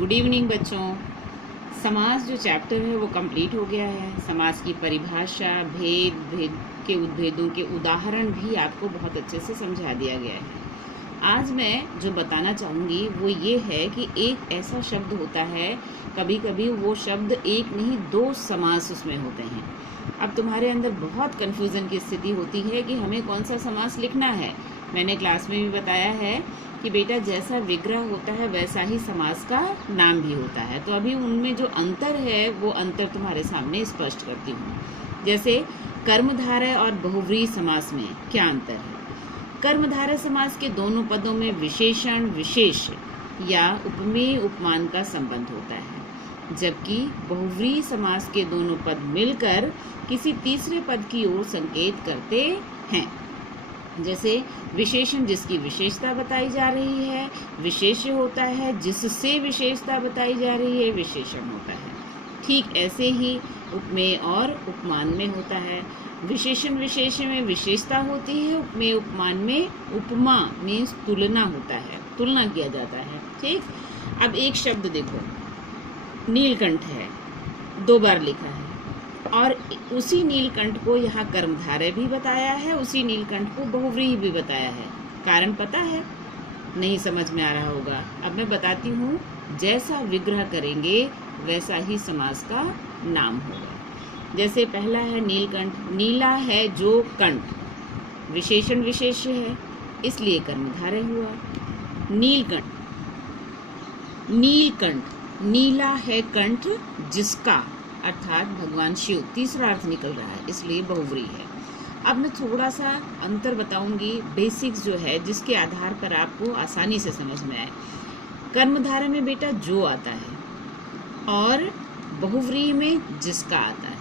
Good evening बच्चों। समास जो चैप्टर है वो कंप्लीट हो गया है। समास की परिभाषा, भेद के उद्भेदों के उदाहरण भी आपको बहुत अच्छे से समझा दिया गया है। आज मैं जो बताना चाहूँगी वो ये है कि एक ऐसा शब्द होता है, कभी कभी वो शब्द एक नहीं दो समास उसमें होते हैं। अब तुम्हारे अंदर बहुत कन्फ्यूज़न की स्थिति होती है कि हमें कौन सा समास लिखना है। मैंने क्लास में भी बताया है कि बेटा जैसा विग्रह होता है वैसा ही समास का नाम भी होता है। तो अभी उनमें जो अंतर है वो अंतर तुम्हारे सामने स्पष्ट करती हूँ। जैसे कर्मधारय और बहुव्रीहि समास में क्या अंतर है। कर्मधारय समास के दोनों पदों में विशेषण विशेष या उपमेय उपमान का संबंध होता है, जबकि बहुव्रीहि समास के दोनों पद मिलकर किसी तीसरे पद की ओर संकेत करते हैं। जैसे विशेषण जिसकी विशेषता बताई जा रही है विशेष्य होता है, जिससे विशेषता बताई जा रही है विशेषण होता है। ठीक ऐसे ही उपमेय और उपमान में होता है। विशेषण विशेष्य में विशेषता होती है, उपमेय उपमान में उपमा मीन्स तुलना होता है, तुलना किया जाता है। ठीक, अब एक शब्द देखो, नीलकंठ है, 2 बार लिखा है और उसी नीलकंठ को यहाँ कर्मधारय भी बताया है, उसी नीलकंठ को बहुव्रीहि भी बताया है। कारण पता है? नहीं समझ में आ रहा होगा। अब मैं बताती हूँ, जैसा विग्रह करेंगे वैसा ही समास का नाम होगा। जैसे पहला है नीलकंठ, नीला है जो कंठ, विशेषण विशेष्य है इसलिए कर्मधारय हुआ। नीलकंठ, नीलकंठ, नीला है कंठ जिसका, अर्थात भगवान शिव, तीसरा अर्थ निकल रहा है इसलिए बहुव्रीहि है। अब मैं थोड़ा सा अंतर बताऊंगी, बेसिक्स जो है जिसके आधार पर आपको आसानी से समझ में आए। कर्मधारय में बेटा जो आता है और बहुव्रीहि में जिसका आता है।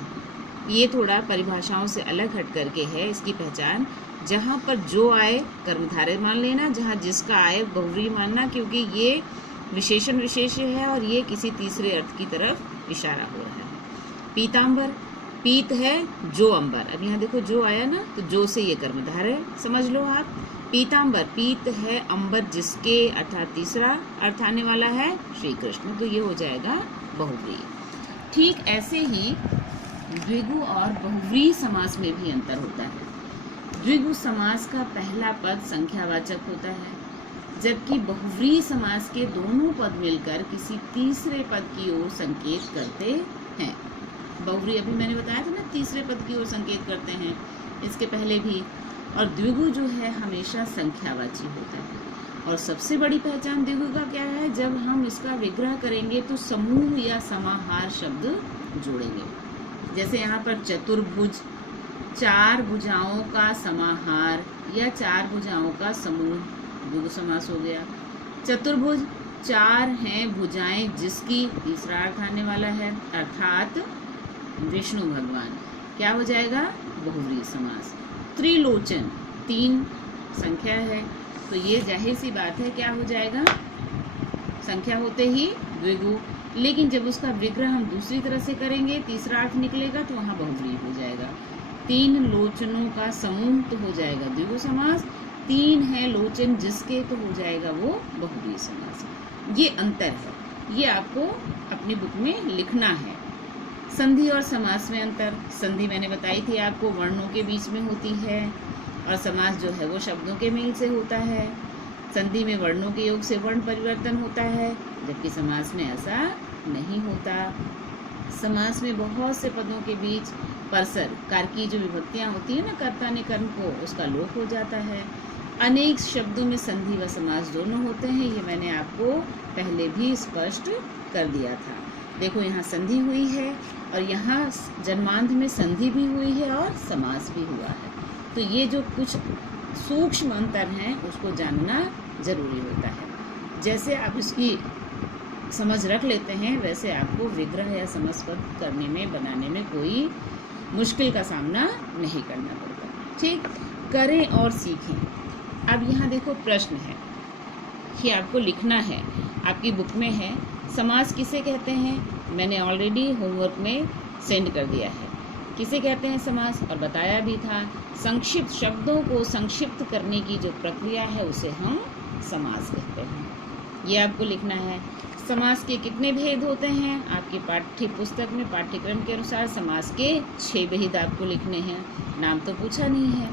ये थोड़ा परिभाषाओं से अलग हट करके है इसकी पहचान। जहाँ पर जो आए कर्मधारय मान लेना, जहाँ जिसका आए बहुव्रीहि मानना, क्योंकि ये विशेषण विशेष्य है और ये किसी तीसरे अर्थ की तरफ इशारा हो रहा है। पीतांबर, पीत है जो अंबर, अब यहाँ देखो जो आया ना, तो जो से ये कर्मधारय समझ लो आप। पीतांबर, पीत है अंबर जिसके, अर्थात तीसरा अर्थ आने वाला है श्री कृष्ण, तो ये हो जाएगा बहुव्रीहि। ठीक ऐसे ही द्विगु और बहुव्रीहि समास में भी अंतर होता है। द्विगु समास का पहला पद संख्यावाचक होता है, जबकि बहुव्रीहि समास के दोनों पद मिलकर किसी तीसरे पद की ओर संकेत करते हैं। बहुव्रीहि अभी मैंने बताया था ना, तीसरे पद की ओर संकेत करते हैं, इसके पहले भी। और द्विगु जो है हमेशा संख्यावाची होता है। और सबसे बड़ी पहचान द्विगु का क्या है, जब हम इसका विग्रह करेंगे तो समूह या समाहार शब्द जोड़ेंगे। जैसे यहाँ पर चतुर्भुज, 4 भुजाओं का समाहार या 4 भुजाओं का समूह, द्विगु समास हो गया। चतुर्भुज, 4 हैं भुजाएं जिसकी, तीसरा अर्थ आने वाला है, अर्थात विष्णु भगवान, क्या हो जाएगा बहुव्रीहि समास। त्रिलोचन, 3 संख्या है, तो ये जाहिर सी बात है क्या हो जाएगा, संख्या होते ही द्विगु। लेकिन जब उसका विग्रह हम दूसरी तरह से करेंगे, तीसरा अर्थ निकलेगा, तो वहाँ बहुव्रीहि हो जाएगा। 3 लोचनों का समूह तो हो जाएगा द्विगु समास, 3 है लोचन जिसके तो हो जाएगा वो बहुव्रीहि समास। ये अंतर है, ये आपको अपनी बुक में लिखना है। संधि और समास में अंतर, संधि मैंने बताई थी आपको, वर्णों के बीच में होती है और समास जो है वो शब्दों के मेल से होता है। संधि में वर्णों के योग से वर्ण परिवर्तन होता है, जबकि समास में ऐसा नहीं होता। समास में बहुत से पदों के बीच परसर, कार की जो विभक्तियाँ होती है ना, कर्ता ने कर्म को, उसका लोप हो जाता है। अनेक शब्दों में संधि व समास दोनों होते हैं, ये मैंने आपको पहले भी स्पष्ट कर दिया था। देखो यहाँ संधि हुई है और यहाँ जन्मांध में संधि भी हुई है और समास भी हुआ है। तो ये जो कुछ सूक्ष्म अंतर हैं उसको जानना जरूरी होता है। जैसे आप इसकी समझ रख लेते हैं वैसे आपको विग्रह या समासपद करने में, बनाने में कोई मुश्किल का सामना नहीं करना पड़ता। ठीक, करें और सीखें। अब यहाँ देखो प्रश्न है कि आपको लिखना है, आपकी बुक में है, समास किसे कहते हैं, मैंने ऑलरेडी होमवर्क में सेंड कर दिया है। किसे कहते हैं समास, और बताया भी था। संक्षिप्त शब्दों को संक्षिप्त करने की जो प्रक्रिया है उसे हम समास कहते हैं। ये आपको लिखना है। समास के कितने भेद होते हैं? आपकी पाठ्य पुस्तक में पाठ्यक्रम के अनुसार समास के 6 भेद आपको लिखने हैं। नाम तो पूछा नहीं है।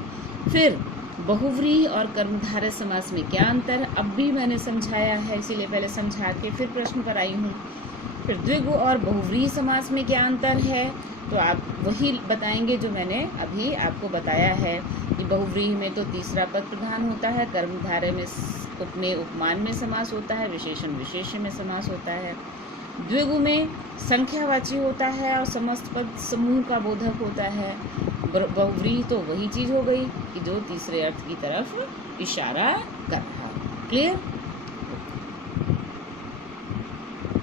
फिर बहुव्रीहि और कर्मधारय समास में क्या अंतर है? अब भी मैंने समझाया है, इसीलिए पहले समझा के फिर प्रश्न पर आई हूँ। फिर द्विगु और बहुव्रीहि समास में क्या अंतर है? तो आप वही बताएंगे जो मैंने अभी आपको बताया है कि बहुव्रीहि में तो तीसरा पद प्रधान होता है, कर्मधारय में उपमेय उपमान में समास होता है, विशेषण विशेष्य में समास होता है। द्विगु में संख्यावाची होता है और समस्त पद समूह का बोधक होता है। बहुव्रीहि तो वही चीज हो गई कि जो तीसरे अर्थ की तरफ इशारा कर रहा है। क्लियर?